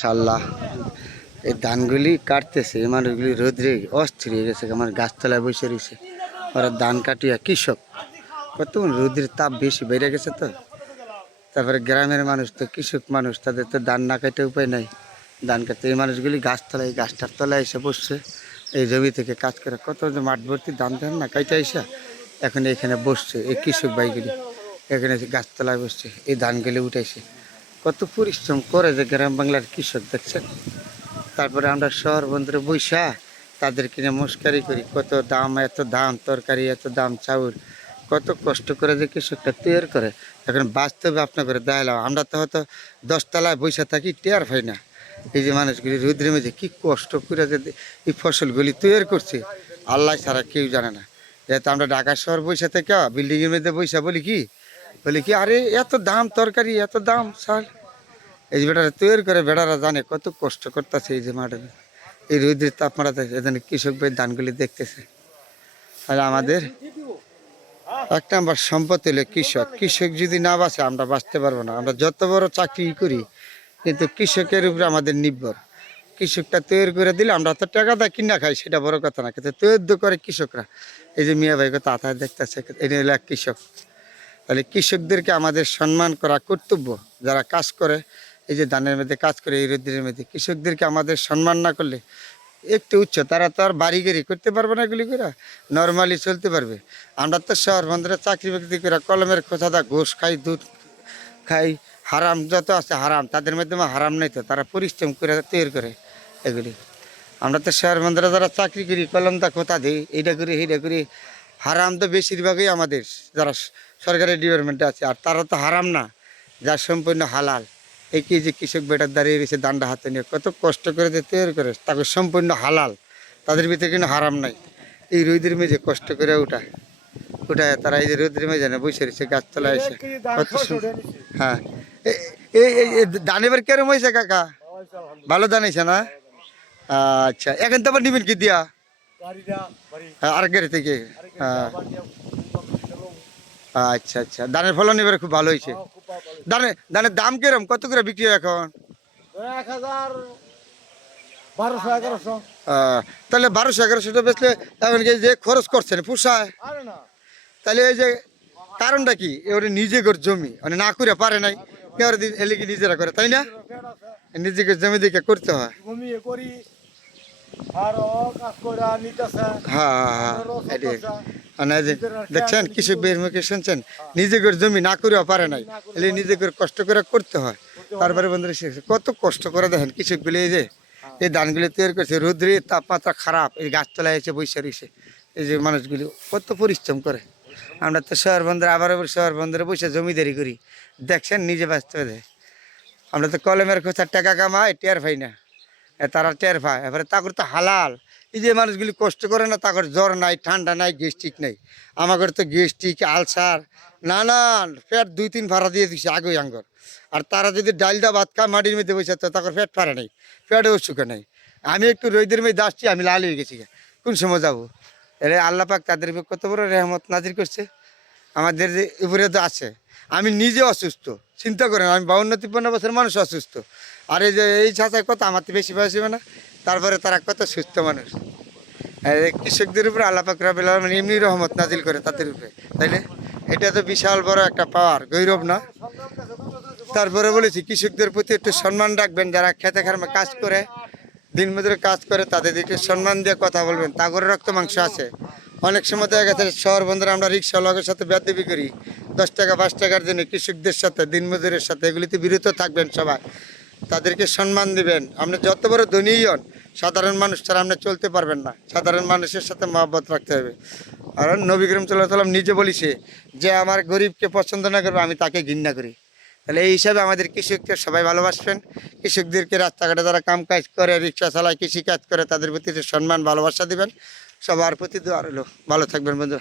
শাল্লাহ এই ধানগুলি কাটতেছে, এই মানুষগুলি রোদ্রে অস্থির হয়ে গেছে, আমার গাছতলায় বসে রয়েছে। ওরা ধান কাটিয়া কৃষক কত রোদ্রের তাপ বেশি বেড়ে গেছে তো। তারপরে গ্রামের মানুষ তো কৃষক মানুষ, তাদের তো ধান না কাটে উপায় নাই, ধান কাটতে এই মানুষগুলি গাছতলায় গাছটার তলায় এসে বসছে। এই জমি থেকে কাজ করে কত যে মাঠ ভর্তি ধান দেন না কাইটা এসে এখন এখানে বসছে এই কৃষক ভাইগুলি, এখানে গাছতলায় বসছে, এই ধানগুলি উঠেছে। কত পরিশ্রম করে যে গ্রাম বাংলার কৃষক দেখছেন। তারপরে আমরা শহর বন্ধুরে বৈশা তাদের কিনে মস্কারি করি, কত দাম, এত দাম তরকারি, এত দাম চাউল, কত কষ্ট করে যে কৃষকটা তৈরি করে। এখন বাস্তবে আপনার করে দেখালাম, আমরা তো হয়তো 10 তলায় বৈশা থাকি, টের পাই না এই যে মানুষগুলি রুদ্রের মধ্যে কী কষ্ট করে যে এই ফসলগুলি তৈরি করছে, আল্লাহ ছাড়া কেউ জানে না। যেহেতু আমরা ঢাকা শহর বৈশা থেকে বিল্ডিংয়ের মধ্যে বৈশা বলি কি আরে এত দাম তরকারি, এত দাম চাল, এই যে বেটারা তৈরি করে বেটারা জানে কত কষ্ট করতেছে। এই যে মাঠে এই রোদের তাপমাত্রা এখানে কৃষক ভাই ধানগুলি দেখতেছে। আর আমাদের এক নম্বর সম্পদ হলো কৃষক। কৃষক যদি না বাঁচে আমরা বাঁচতে পারবো না। আমরা যত বড় চাকরি করি কিন্তু কৃষকের উপরে আমাদের নির্ভর। কৃষকটা তৈরি করে দিলে আমরা তো টাকা দা কিনা খাই, সেটা বড় কথা না, কিন্তু তৈরি করে কৃষকরা। এই যে মিয়া ভাই কথা আতায় দেখতেছে, এটা হলো এক কৃষক। তাহলে কৃষকদেরকে আমাদের সম্মান করা কর্তব্য। যারা কাজ করে এই যে ধানের মধ্যে কাজ করে, এই রোদ্রের মধ্যে, কৃষকদেরকে আমাদের সম্মান না করলে একটু উচ্চ, তারা তো আর বাড়ি গাড়ি করতে পারবে না, এগুলি করে নর্মালি চলতে পারবে। আমরা তো শহর বন্ধুরা চাকরি বাকরি করে কলমের খোঁচাদা ঘোষ খাই, দুধ খাই, হারাম যত আছে হারাম, তাদের মাধ্যমে হারাম নেই তো, তারা পরিশ্রম করে তৈরি করে এগুলি। আমরা তো শহর বন্ধুরা যারা চাকরি করি, কলমটা খোঁতা দিই, এইটা করি সেইটা করি, হারাম তো বেশিরভাগই আমাদের যারা সরকারি ডিপার্টমেন্টে আছে। আর তারা তো হারাম না, যা সম্পূর্ণ হালাল। এই কি যে কৃষক বেটার দাঁড়িয়ে রয়েছে দান্ডা হাতে নিয়ে, কত কষ্ট করে যে তৈরি করে, তাকে সম্পূর্ণ হালাল, তাদের ভিতরে কিন্তু হারাম নাই। এই রোদের মেঝে কষ্ট করে উঠায় তারা, এই যে রোদের মেঝে না বসে রয়েছে গাছতলায় এসে, কত হ্যাঁ। এই ধান এবার কেরম হয়েছে কাকা? ভালো ধান হয়েছে না? আচ্ছা, এখন তো আবার নিবেন কি দিয়া? আর গাড়ি থেকে? হ্যাঁ, আচ্ছা আচ্ছা। ধানের ফলন এবার খুব ভালো হয়েছে। ধানের দাম কিরম, কত করে বিক্রি হয় এখন? 1200-1100। তাহলে 1200-1100 বেচলে এখন যে খরচ করছেন পোষায়? তাহলে এই যে কারণটা কি, এবার নিজে করে জমি মানে না করে পারে নাই, এবার এলে কি নিজেরা করে, তাই না? নিজেকে জমি দিকে করতে হয়। হ্যাঁ, মানে যে দেখছেন কৃষক ভাইয়ের মুখে শুনছেন, নিজে করে জমি না করেও পারে নাই, এলে নিজে করে কষ্ট করে করতে হয়। তারপরে বন্ধুরা কত কষ্ট করে দেখেন কৃষকগুলি এই যে এই ধানগুলি তৈরি করছে, রৌদ্রে তাপমাত্রা খারাপ, এই গাছতলায় এসে বৈশা রয়েছে। এই যে মানুষগুলি কত পরিশ্রম করে। আমরা তো শহর বন্ধুরা আবার শহর বন্ধুরা বসে জমিদারি করি, দেখছেন নিজে বাঁচতে দেয়। আমরা তো কলমের খোঁচার টাকা কামাই, টের পাই না, তারা টের পায়। এবারে তাদের তো হালাল। এই যে মানুষগুলি কষ্ট করে না, তাদের জ্বর নাই, ঠান্ডা নাই, গ্যাস্ট্রিক নেই। আমাদের তো গ্যাস্ট্রিক, আলসার, নানান পেট 2-3 ভাড়া দিয়ে দিচ্ছে আগে আঙ্গর। আর তারা যদি ডাল দা ভাত খায় মাটির মধ্যে বসে, তো তাদের পেট পারে নেই, পেটে অসুখে নেই। আমি একটু রোদের মধ্যে আসছি, আমি লাল হয়ে গেছি, কোন সময় যাবো? এর আল্লাহ পাক তাদের কত বড় রেহমত নাজির করছে আমাদের যে উপরে তো আছে। আমি নিজে অসুস্থ, চিন্তা করেন, আমি 52-53 বছর মানুষ অসুস্থ। আর এই যে এই ছাঁচায় কত আমার তো বেশি বয়স হবে না, তারপরে তারা কত সুস্থ মানুষ। কৃষকদের উপরে আল্লাহ পাক রব্বুল আলামিন এমনি রহমত নাজিল করে তাদের উপরে, তাইলে এটা তো বিশাল বড় একটা পাওয়ার, গৌরব না? তারপরে বলেছি কৃষকদের প্রতি একটু সম্মান রাখবেন, যারা খেতে খামারে কাজ করে, দিন মজুরে কাজ করে, তাদেরকে সম্মান দিয়ে কথা বলবেন। তাগরে রক্ত মাংস আছে। অনেক সময় দেখা গেছে শহর বন্ধুরা আমরা রিক্সা লোকের সাথে বেয়াদবি করি, 10 টাকা 5 টাকার জন্য কৃষকদের সাথে, দিন মজুরের সাথে, এগুলিতে বিরত থাকবেন সবাই, তাদেরকে সম্মান দিবেন। আপনি যত বড় ধনীই হন, সাধারণ মানুষ ছাড়া আপনি চলতে পারবেন না। সাধারণ মানুষের সাথে মহব্বত রাখতে হবে। আর নবী করিম সাল্লাল্লাহু আলাইহি ওয়াসাল্লাম নিজে বলেছে যে আমার গরিবকে পছন্দ না করবে, আমি তাকে ঘৃণা করি। তাহলে এই হিসাবে আমাদের কৃষককে সবাই ভালোবাসবেন। কৃষকদেরকে রাস্তাঘাটে যারা কাম কাজ করে, রিক্সা চালায়, কৃষিকাজ করে, তাদের প্রতি সম্মান ভালোবাসা দিবেন। সবার প্রতি দোয়া রইল। ভালো থাকবেন বন্ধুরা।